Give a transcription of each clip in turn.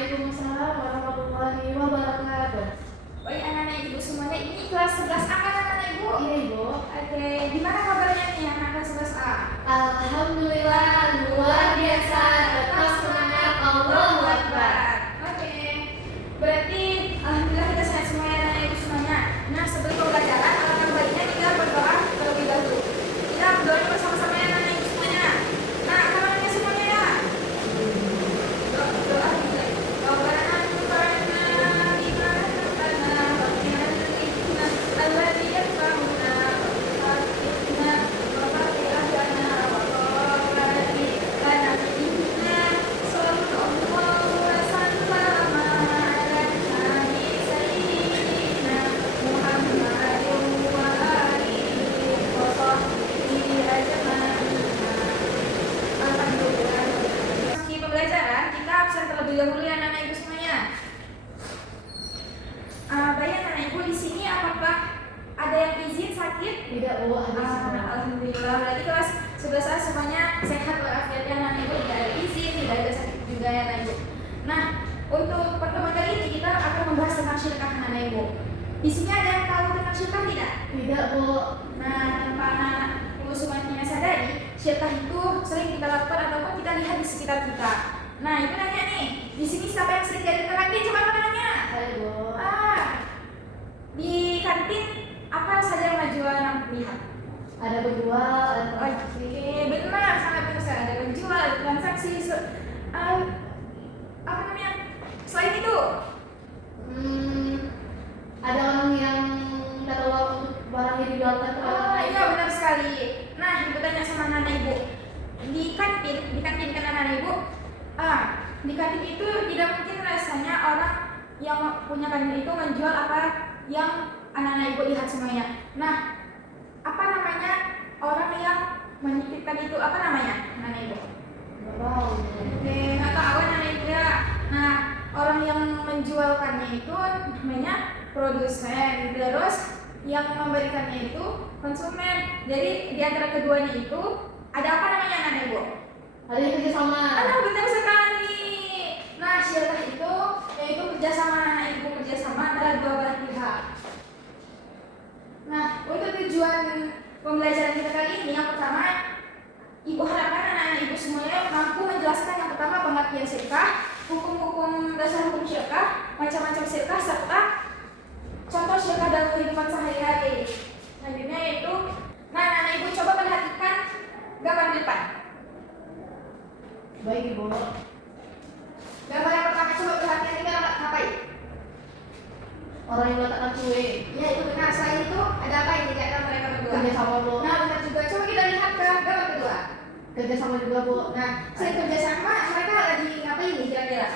Waalaikumsalam warahmatullahi wabarakatuh. Baik anak-anak ibu semuanya, ini kelas 11A kan anak-anak ibu? Iya ibu. Oke, gimana kabarnya nih anak kelas 11A? Alhamdulillah luar biasa. Tetap semangat, Allahu Akbar. Oke, berarti alhamdulillah kita sehat semuanya anak-anak ibu semuanya. Nah, sebelum pembelajaran, alangkah baiknya kita berdoa terlebih dahulu. Kita berdoa bersama-sama ya anak-anak ibu semuanya. Nah, kabarnya semuanya ya. Doa dimulai. Pembelajaran kita absen terlebih dahulu ya anak-anak ibu semuanya. Baik anak-anak ibu, di sini apakah ada yang izin sakit? Tidak bu, habis semua. Alhamdulillah, berarti kelas 11A semuanya sehat walafiat ya anak-anak ibu, tidak ada izin, tidak ada sakit juga ya anak ibu. Nah, untuk pertemuan kali ini kita akan membahas tentang syirkah anak-anak ibu. Di sini ada yang tahu tentang syirkah tidak? Tidak bu. Nah, tanpa anak ibu semuanya sadari, syirkah itu sering kita lakukan ataupun kita lihat di sekitar kita. Nah, itu nanya nih, di sini siapa yang sering jadi ke kantin? Coba nanya. Saya bu. Di kantin apa saja yang menjual yang lihat? Ada penjual, ada transaksi. Oke, benar, sangat benar. Ada penjual, ada transaksi. Apa namanya? Selain itu, Ada orang yang kata uang barangnya dijualkan ke orang. iya benar sekali. Nah, ibu tanya sama anak ibu. Di kantin kan anak ibu. Di kantin itu tidak mungkin rasanya orang yang punya kantin itu menjual apa yang anak-anak ibu lihat semuanya. Nah, apa namanya orang yang menitipkan itu, apa namanya anak ibu? Nggak tahu. Oke, nggak tahu anak ibu ya. Nah, orang yang menjualkannya itu namanya produsen, terus yang memberikannya itu konsumen. Jadi di antara keduanya itu ada apa namanya anak ibu? Ada yang kerjasama. Benar sekali. Nah, syirkah itu yaitu kerjasama anak ibu, kerjasama antara dua belah pihak. Nah, untuk tujuan pembelajaran kita kali ini, yang pertama, ibu harapkan anak-anak ibu semuanya mampu menjelaskan yang pertama pengertian syirkah, hukum-hukum dasar hukum syirkah, macam-macam syirkah, serta contoh syirkah dalam kehidupan sehari-hari. Selanjutnya yaitu, nah anak-anak ibu coba perhatikan gambar di depan. Baik ibu. Gambar yang pertama coba perhatikan ini ngapain? Orang yang meletakkan kue. Ya itu benar. Selain itu ada apa yang dikatakan mereka berdua? Kerjasama bu. Nah benar juga. Coba kita lihat ke gambar kedua. Kerjasama juga bu. Nah selain kerjasama mereka lagi ngapain nih kira-kira?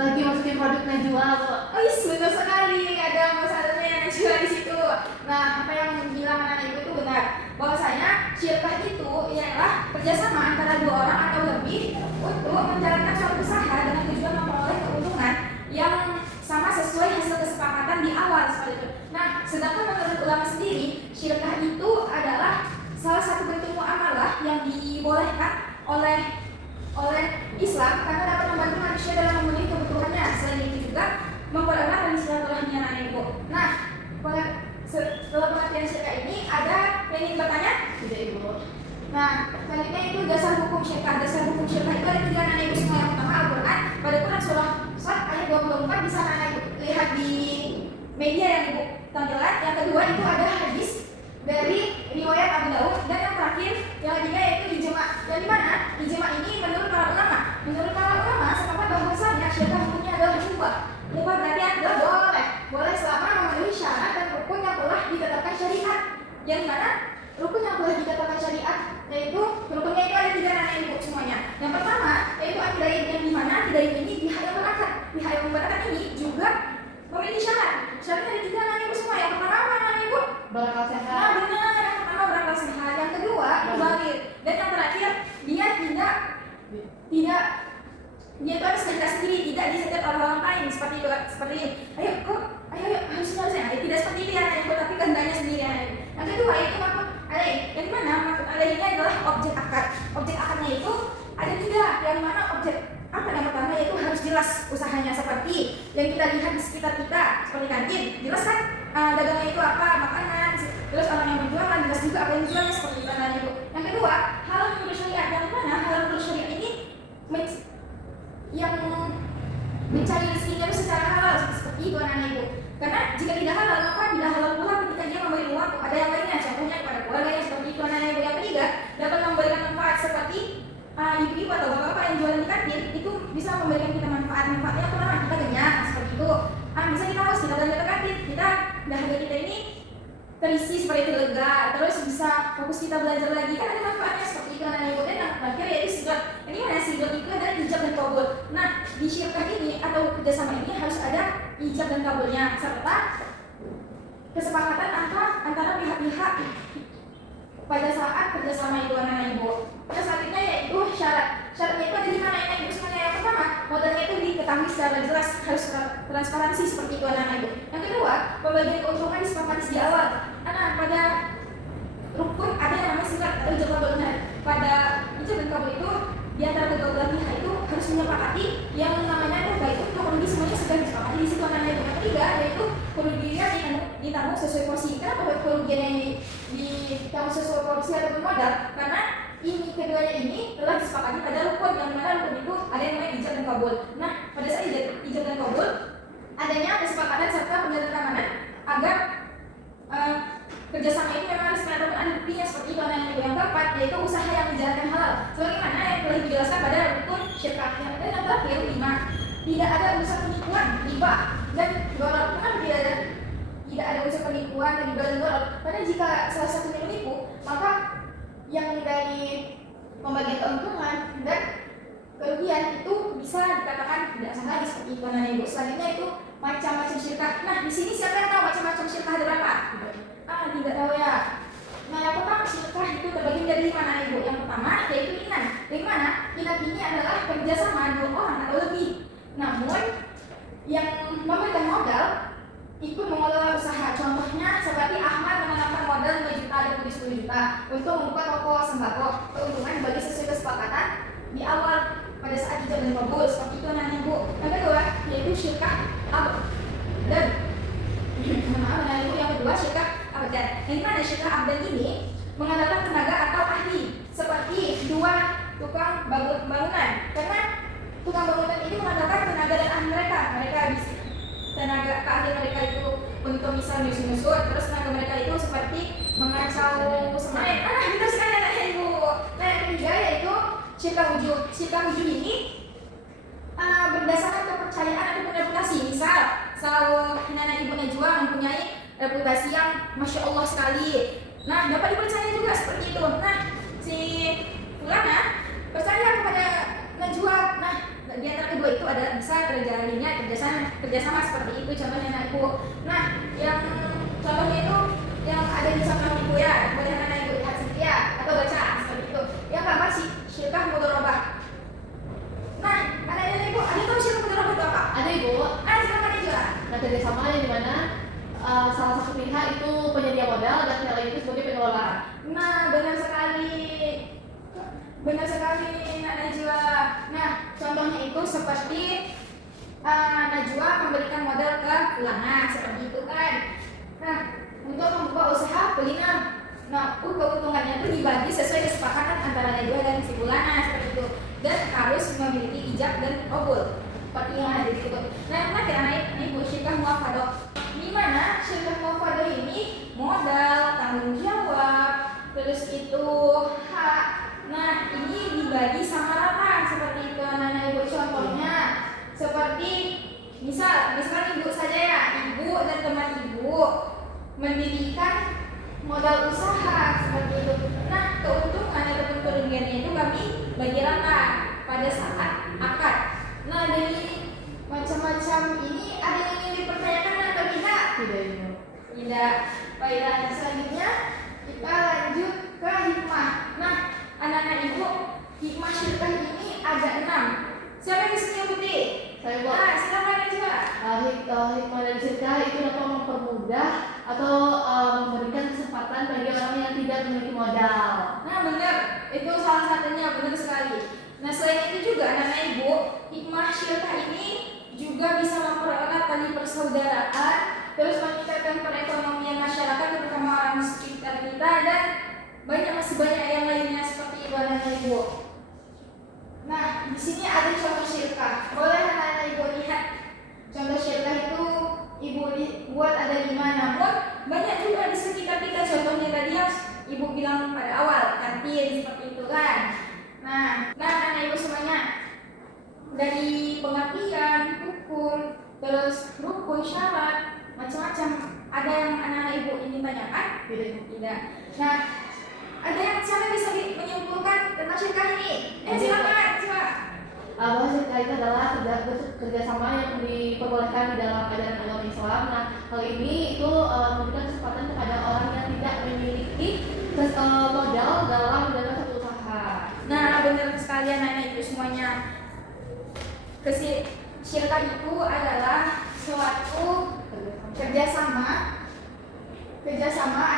Lagi masukin produk Najwa bu. Oh iya betul sekali, ada ambasadornya yang jual di situ. Nah apa yang bilang anak ibu itu benar, bahwasanya syirkah itu ialah kerjasama antara dua orang atau lebih untuk menjalankan suatu usaha dengan tujuan memperoleh keuntungan yang sama sesuai hasil kesepakatan di awal seperti itu. Nah, sedangkan menurut ulama sendiri, syirkah itu adalah salah satu bentuk muamalah yang dibolehkan oleh Islam karena dapat membantu manusia dalam memenuhi kebutuhannya. Selain itu juga mempererat tali silaturahmi anak ibu. Nah, setelah pengertian syirkah ini ada yang ingin bertanya? Tidak ibu. Nah, selanjutnya itu dasar hukum syirkah. Dasar hukum syirkah itu ada 3 anak ibu semua. Yang pertama Al-Quran, pada Quran surah Sad ayat 24 bisa anak ibu lihat di media yang ibu tampilkan. Yang kedua itu ada hadis dari riwayat Abu Daud, dan yang terakhir yang ketiga yaitu ijma. Dan di mana ijma ini menurut para ulama? Menurut para ulama sepakat bahwasanya syirkah hukumnya adalah mubah. Mubah berarti adalah boleh selama memenuhi syarat dan rukun yang telah ditetapkan syariat. Yang mana rukun yang telah ditetapkan syariat yaitu rukunnya itu ada 3 anak ibu semuanya. Yang pertama yaitu akidah yang di mana akidah ini pihak yang memberatkan. Pihak yang memberatkan ini juga memiliki syarat. Syaratnya ada 3 anak ibu semua. Yang pertama apa anak ibu? Berakal sehat. Nah benar, yang pertama berakal sehat. Yang kedua baligh. Dan yang terakhir dia dia itu harus kerja sendiri, tidak disetir oleh orang lain seperti itu. Ayo harusnya tidak seperti itu ya anak ibu, tapi kehendaknya sendiri anak ibu. Yang kedua itu maksud alaih. Yang mana maksud alaih ini adalah objek akad. Objek akadnya itu ada 3, yang mana objek akad yang pertama yaitu harus jelas usahanya, seperti yang kita lihat di sekitar kita seperti kantin, jelas kan dagangnya itu apa, makanan, terus orang yang berjualan jelas juga apa yang dijualnya, seperti itu anak ibu. Yang kedua, halal menurut syariat, yang mana halal menurut syariat ini yang mencari rezekinya itu secara halal, seperti itu anak ibu. Karena jika tidak halal, maka tidak halal pula ketika dia memberi uang kepada yang lainnya, contohnya kepada keluarganya, seperti itu anak ibu. Yang ketiga, dapat memberikan manfaat, seperti ibu-ibu atau bapak-bapak yang jualan di kantin itu bisa memberikan kita manfaatnya pertama kita kenyang, seperti itu. Bisa kita haus, kita belanja ke kantin, kita dahaga kita ini terisi seperti itu, lega, terus bisa fokus kita belajar lagi, kan ada manfaatnya, seperti itu anak ibu. Dan yang terakhir yaitu sidot. Ini mana sidot itu adalah ijab dan kabul. Nah, di syirkah ini atau kerjasama ini harus ada ijab dan kabulnya serta kesepakatan antara pihak-pihak pada saat kerjasama itu anak ibu. Nah, selanjutnya yaitu syaratnya itu ada di mana anak ibu semuanya. Yang pertama, modalnya itu diketahui secara jelas, harus transparansi, seperti itu anak ibu. Yang kedua, pembagian keuntungan disepakati di awal. Pada rukun ada yang namanya sirat atau ijab kabul. Pada ijab dan kabul itu di antara kedua belah pihak itu harus menyepakati yang namanya itu baik itu rugi semuanya sudah disepakati di situ anak ibu. Yang ketiga yaitu kerugiannya ditanggung sesuai porsi. Kenapa kerugiannya ditanggung sesuai porsi ataupun modal? Karena ini keduanya ini telah disepakati pada rukun, yang mana rukun itu ada yang namanya ijab dan kabul. Nah, pada saat ijab dan kabul adanya kesepakatan serta penandatanganan agar kerjasama ini memang harus menandakan buktinya, seperti itu anak ibu. Yang keempat yaitu usaha yang menjalankan halal, sebagaimana yang telah dijelaskan pada rukun syirkah. Dan yang terakhir 5, tidak ada unsur penipuan, riba dan gharar. Kan tidak ada unsur penipuan dan riba dan gharar. Karena jika salah satunya menipu, maka yang dari pembagian keuntungan dan kerugian itu bisa dikatakan tidak sah lagi, seperti itu anak ibu. Selanjutnya itu macam-macam syirkah. Nah, di sini siapa yang tahu macam-macam syirkah ada berapa? Tidak tahu ya. Nah, yang pertama syirkah itu terbagi dari 5 anak ibu. Yang pertama yaitu inan. Yang mana inan ini adalah kerjasama 2 orang atau lebih. Namun yang memberikan modal ikut mengelola usaha. Contohnya seperti Ahmad menanamkan modal 5 juta dan 10 juta untuk membuka toko sembako. Keuntungan bagi sesuai kesepakatan di awal pada saat ijab dan kabul, seperti itu anak ibu. Yang kedua yaitu syirkah dan yang kedua syirkah abdan. Yang mana syirkah abdan ini mengandalkan tenaga atau ahli, seperti 2 tukang bangunan. Karena tukang bangunan ini mengandalkan tenaga dan ahli mereka. Mereka bisa tenaga ahli mereka itu untuk misal nyusun, terus tenaga mereka itu seperti mengacau semen. Betul sekali anak ibu. Nah, yang ketiga yaitu syirkah wujud. Syirkah wujud ini berdasarkan kepercayaan atau reputasi. Misal selalu anak ibu Najwa mempunyai reputasi yang masya Allah sekali. Nah, dapat dipercaya juga, seperti itu. Nah, si Fulana percaya kepada Najwa. Nah, di antara kedua itu ada bisa terjalinnya kerjasama seperti itu, contohnya anak ibu. Nah, yang contohnya itu yang ada di samping ibu ya, kepada anak ibu lihat setia atau baca seperti itu. Yang keempat syirkah mudharabah. Nah, anak ibu ada tahu syirkah mudharabah itu apa? Ada ibu. Silakan aja. Nah, kerjasama di mana salah satu pihak itu penyedia modal dan yang lain itu sebagai pengelola. Nah, benar sekali. Benar sekali Nak Najwa. Nah, contohnya itu seperti Najwa memberikan modal ke Fulana, seperti itu kan. Nah, untuk membuka usaha kuliner. Nah, keuntungannya itu dibagi sesuai kesepakatan antara Najwa dan si Fulana, seperti itu. Dan harus memiliki ijab dan kabul, seperti yang ada di situ. Nah, yang terakhir anak ibu syirkah muafadoh. Di mana syirkah muafadoh ini modal, tanggung jawab, terus itu hak. Nah, ini dibagi sama rata, seperti itu anak-anak ibu. Contohnya seperti misal ibu saja ya, ibu dan teman ibu mendirikan modal usaha, seperti itu. Nah, keuntungan ataupun kerugiannya itu kami bagi rata pada saat akad. Nah, dari macam-macam ini ada yang ingin dipertanyakan atau tidak? Tidak. Baiklah, selanjutnya kita lanjut ke hikmah. Nah, anak-anak ibu, hikmah syirkah ini ada 6. Siapa yang bisa nyebutin? Saya buat. Nah, silakan aja. Hikmah dari syirkah itu dapat mempermudah atau memberikan kesempatan bagi orang yang tidak memiliki modal. Nah, benar. Itu salah satunya, benar sekali. Nah, selain itu juga anak-anak ibu, hikmah syirkah ini juga bisa mempererat tali persaudaraan, terus meningkatkan perekonomian masyarakat terutama orang sekitar kita, dan masih banyak yang lainnya seperti itu anak-anak ibu. Nah, di sini ada contoh syirkah. Boleh anak-anak ibu lihat contoh syirkah itu ibu buat ada 5, namun banyak juga di sekitar kita. Contohnya tadi yang ibu bilang pada awal, kantin seperti itu kan. Nah anak-anak ibu semuanya, dari pengertian, hukum, terus rukun, syarat, macam-macam. Ada yang anak-anak ibu ingin tanyakan? Tidak. Nah, ada yang siapa bisa menyimpulkan tentang syirkah ini? Silakan, coba. Bahwa syirkah itu adalah kerjasama yang diperbolehkan di dalam ajaran agama Islam. Nah, hal ini itu memberikan kesempatan kepada orang yang tidak memiliki modal dalam menjalankan satu usaha. Nah, benar sekali anak-anak ibu semuanya. Syirkah itu adalah suatu kerjasama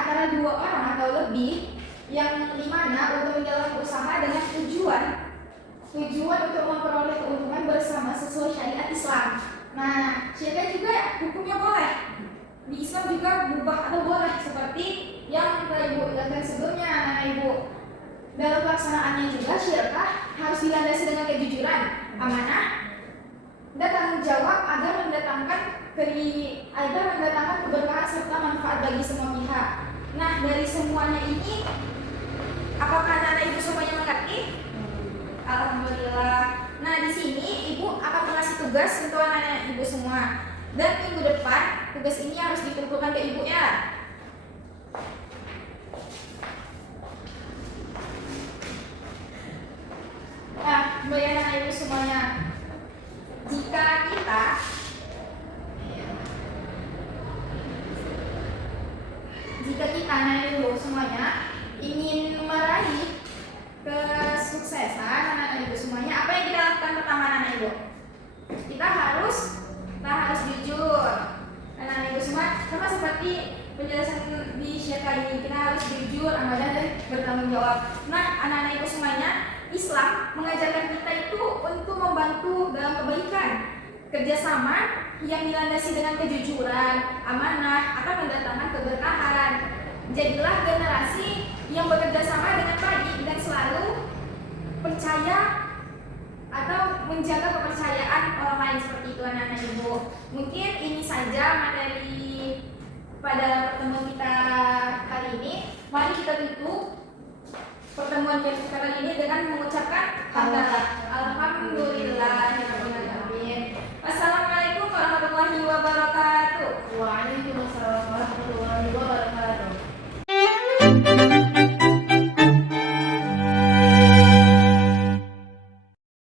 antara 2 orang atau lebih yang dimana untuk menjalankan usaha dengan tujuan untuk memperoleh keuntungan bersama sesuai syariat Islam. Nah, syirkah juga hukumnya boleh. Di Islam juga mubah atau boleh, seperti yang telah ibu jelaskan sebelumnya anak ibu. Dalam pelaksanaannya juga syirkah harus dilandasi dengan kejujuran, amanah, dan tanggung jawab agar mendatangkan keberkahan serta manfaat bagi semua pihak. Nah, dari semuanya ini, apakah anak-anak ibu semuanya mengerti? Alhamdulillah. Nah, di sini ibu akan mengasih tugas untuk anak-anak ibu semua. Dan minggu depan tugas ini harus dikumpulkan ke ibu ya. Nah, bagi anak-anak ibu semuanya, jika kita anak-anak ibu semuanya ingin meraih kesuksesan anak-anak ibu semuanya, apa yang kita lakukan pertama anak-anak ibu? Kita harus jujur. Anak-anak ibu semua sama seperti penjelasan di syirkah ini, kita harus jujur, amanah, dan bertanggung jawab. Nah, anak-anak ibu semuanya, Islam mengajarkan kita itu untuk membantu dalam kebaikan. Kerjasama yang dilandasi dengan kejujuran, amanah akan mendatangkan keberkahan. Jadilah generasi yang bekerja sama dengan baik dan selalu percaya atau menjaga kepercayaan orang lain, seperti itu anak-anak ibu. Mungkin ini saja materi pada pertemuan kita kali ini. Mari kita tutup pertemuan kita kali ini dengan mengucapkan alhamdulillah.